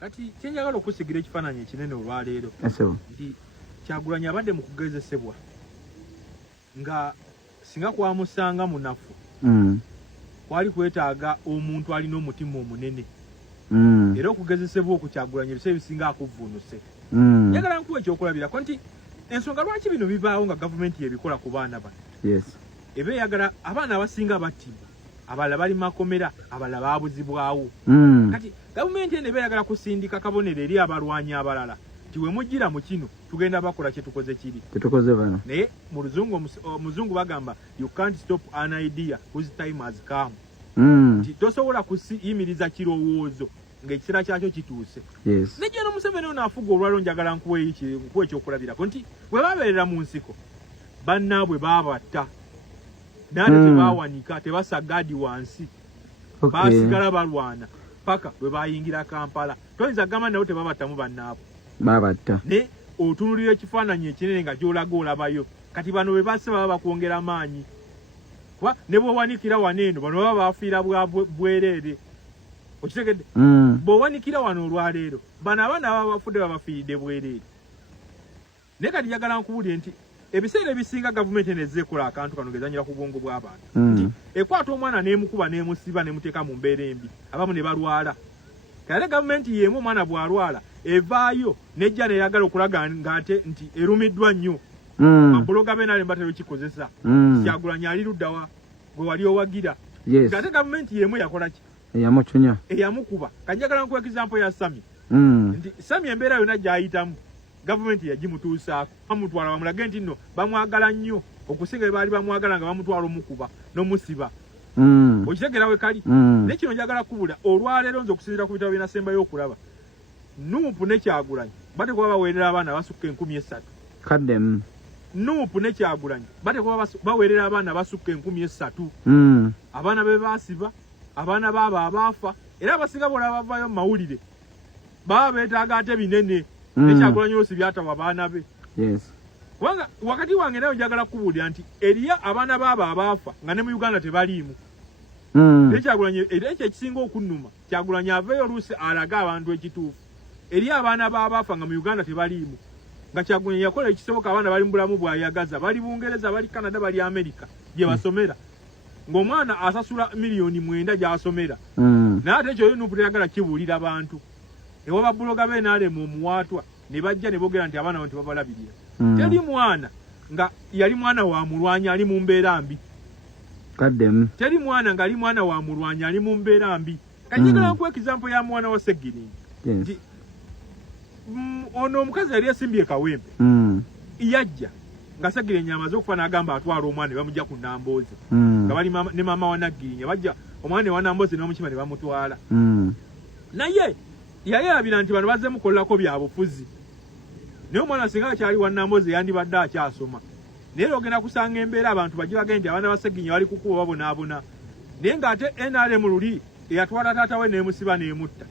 kati kyenjagala okusigira ekifaananyi ekinene olwaleero nti Kyagulanyi abadde mu kugezesebwa nga singa kwamusanga munafu kwali kwetaaga omuntu alina omutima omunene era okugezesebwa oku Kyagulanyi ebiseera ebisinga akuvvuunuse njagala nkuwa ekyokulabirako nti ensonga lwaki bino bibaawo nga gavumenti yebikola ku baana bano eba eyagala abaana abasinga battibwa abalala bali makomera abalala baabuzibwawo kati gavumenti eno eba eyagala kusindika kabonero eri abalwanyi abalala nti we mujjira mu kino tugenda bakola kye tukoze kiri naye mu muzungu bagamba you can't stop an idea whose time has come nti tosobola kuyimiriza kirowoozo ng'ekiseera kyakyo kituuse nejja n'Omuseveni ono afuga olwaliro njagala nkuwa ekyokulabirako nti bwe babeerera mu nsiko bannaabwe baabatta naate tebawanika tebasagaadi wansi baasigala balwana paka bwe bayingira Kampala toyinza gamba nabo tebabattamu bannaabwe babatta ne otunulira ekifaananyi ekinene nga gy'olaga olabayo kati bano bwe basse baba bakwongera maanyi kuba ne bw'owanikira wano eno bano baba baafiira bwereere okitegedde bw'owanikira wano olwaleero bano abaana baba bafudde babafiiridde bwereere naye kati njagala nkubuulire nti ebiseera ebisinga gavumenti eno ezze ekola akantu kano ng'ezanyira ku bwongo bw'abantu nti ekwata omwana n'emukuba n'emusiba n'emuteeka mu mbeera embi abamu ne balwala kale gavumenti y'emu omwana bw'alwala evaayo nejja neyagala okulaga ng'ate nti erumiddwa nnyo babuloga be nale mbatero kikozesa Kyagulanyi ali luddawa gwe wali owagira ng'ate gavumenti y'emu yakola ki eyamucunya eyamukuba kanjagala nkuwa example ya Sami nti Sami embeera yonna gy'ayitamu gavumenti yagimutuusaako bamutwala bamulage nti nno bamwagala nnyo okusinga bye baali bamwagala nga bamutwala omukuba n'omusiba okitegera we kali naye kino njagala kubula olwaleero nze okusinziira ku bitabo byenasembayo okulaba Nuupu ne Kyagulanyi bate kuba baweerera abaana basukka 3,000 kaddemu Nuupu ne Kyagulanyi bate kuba baweerera abaana basukka 3,000 abaana be baasiba abaana baabo abaafa era abasinga bw'olaba bavaayo mu mawulire baba beetaaga ate binene ne Kyagulanyi osi byatawa abaana be kubanga wakati wange nayo njagala kubuulira nti eriyo abaana baabo abaafa nga ne mu Uganda tebaliimu naye Kyagulanyi era ekyo ekisinga okunnuma Kyagulanyi aveeyo oluusi alage abantu ekituufu eriyo abaana b'abaafa nga mu Uganda tebaliimu nga Kyagulanyi yakola ekisoboka abaana bali mu bulamu bw'ayagaza bali Bungereza bali Canada bali America gye basomera ng'omwana asasula miliyoni 9 gy'asomera naye ate ekyo Nuupu teyagala kibuulira abantu ewa babuloga be n'alema omuwaatwa ne bajja ne boogera nti abaana bano tebabalabirira teri mwana nga yali mwana wa mulwanyi ali mu mbeera mbi kaddemu teri mwana nga ali mwana wa mulwanyi ali mu mbeera mbi kanjagala nkuwa example ya mwana wa Ssegirinnya ono omukazi yali esimbye kawempe yajja nga Ssegirinnya amaze okufa n'agamba atwala omwana ne bamugya ku Nambooze nga bali ne maama wa Nagirinya bajja omwana wa Nambooze n'omukima ne bamutwala naye yali alabira nti bano bazze mukolako bya bufuzi naye omwana singa kyali wa Nambooze yandibadde akyasoma naye ogenda kusanga embeera abantu bajje bagende nti abaana ba Ssegirinnya bali kukuba babonaabona naye ng'ate NRM luli eyatwala taata we n'emusiba n'emutta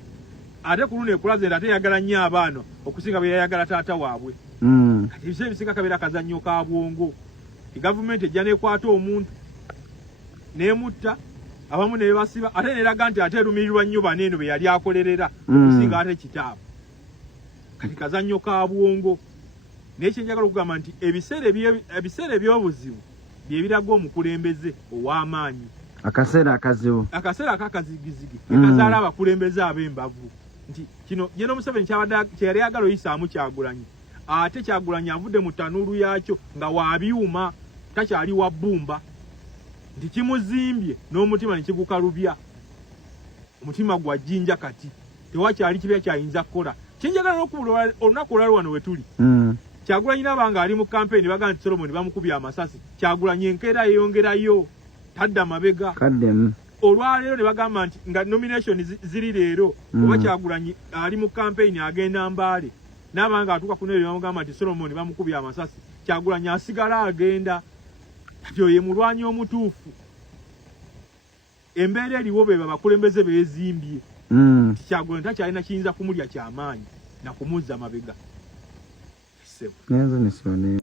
ate ku luno ekulaze ate yagala nnyo abaana okusinga bye yayagala taata waabwe kati ebiseera ebisinga kabeera kazannyo ka bwongo gavumenti ejja n'ekwata omuntu n'emutta abamu ne basiba ate neeraga nti ate erumirirwa nnyo baneeno be yali akolerera okusinga ate kitaabwe kati kazannyo ka bwongo naye kyenjagala okugamba nti ebiseera eby'obuzibu bye biraga omukulembeze ow'amaanyi akaseera akakazigizigi ekazaala abakulembeze ab'embavu nti kino ye n'Omuseveni kye yali ayagala oyisaamu Kyagulanyi ate Kyagulanyi avudde mu ttanuulu yakyo nga waabyuma takyali wa bbumba nti kimuzimbye n'omutima ne kigukalubya omutima gwa jjinja kati tewakyali kibya kyayinza kukola kyenjagala n'okubula olunaku olwali wano we tuli Kyagulanyi n'abanga ali mu kampeyini baga nti Solomon bamukubye amasasi Kyagulanyi enkeera yeyongerayo tadda mabega kaddemu olwaleero ne bagamba nti nga nomination ziri leero oba Kyagulanyi ali mu kampeyini agenda Mbale n'abanga atuuka ku neero bamugamba nti Solomon bamukubye amasasi Kyagulanyi asigala agenda kati oyo ye mulwanyi omutuufu embeera eriwo be bakulembeze beezimbye Kyagulanyi takyalina kiyinza kumulya kyamaanyi na kumuzza mabega.